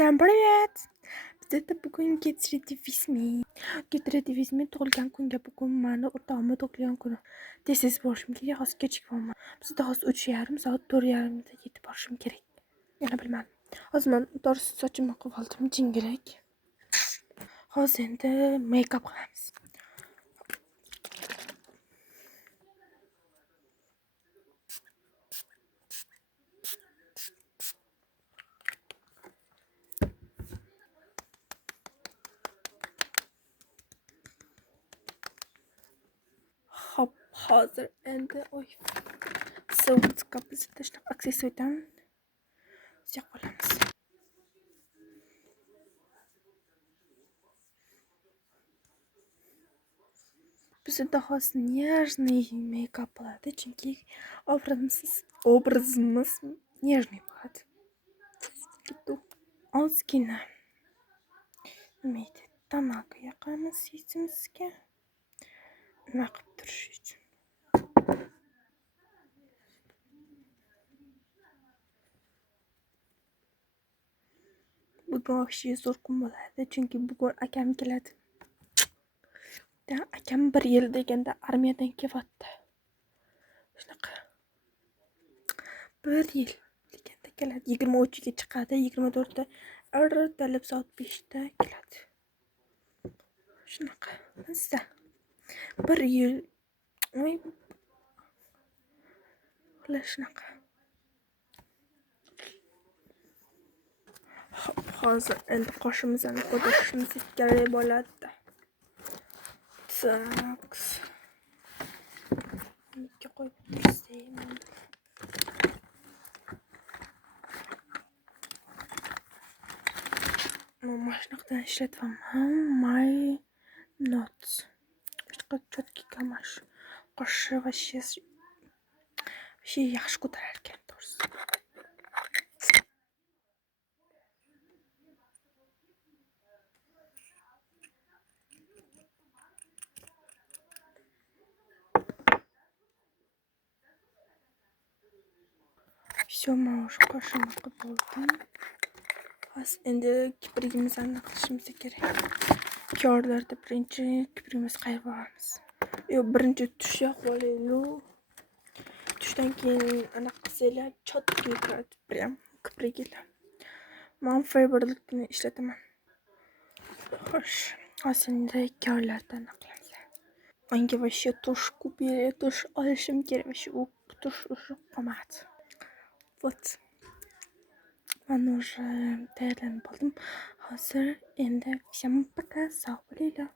Всем привет! Bizda bugun Get Ready With Me. Get Ready With Me tug'ilgan kunga bugun mani o'rtog'imni tug'ilgan kuni. Tez borishim kerak, hozir kechikyapman. Bizda hozir 3:30 soat 4:30da yetib borishim kerak. Yana bilmadim. Hozir men to'g'risi sochimni qilib oldim, jingalak. Hozir endi make-up qilamiz. Hop, hozir endi sovuq kapasitda shunaqa aksessuardan siyoq olamiz. Bizda hozir нежный make-up bo'ladi, chunki obrazimiz нежный bo'ladi. Ozgina nima edi? Tonaga yoqamiz yuzimizga. Nima qilib turish uchun. Bugun вообще zo'r kun bo'ladi, chunki bugun akam keladi. Akam 1 yil deganda armiyadan kelyapti. Shunaqa. 1 yil deganda keladi. 23ga chiqadi, 24da ertalab soat 5da keladi. Shunaqa. Bizda 1 yil shunaqa. Hozir endi qoshimizni ko'tarishimiz kerak bo'ladi. Tak. Nega qo'yib turibsizmi? Mana shunaqadan ishlatyapman. My notes. Shunaqa cho'tki kamash. Qoshi вообще yaxshi ko'tarar ekan to'g'risi. Всё, mana shu qoshimni qilib oldim. Hozir endi kiprigimizni qilishimiz kerak. Ko'rlarda birinchi kiprigimizni qayirib olamiz. Birinchi tush yoqib olaylik. Tushdan keyin anaqa qilsanglar chotki kiradi, prям kipriginglar. Men favorlikni ishlataman. Xo'sh, hozir endi ko'rlardan qilamiz. Menga вообще tush kupiga tush olishim kerak. Shu tush qolmadi. Вот. Men уже tayyorlanib oldim. Hozir endi всем пока, sog' bo'linglar.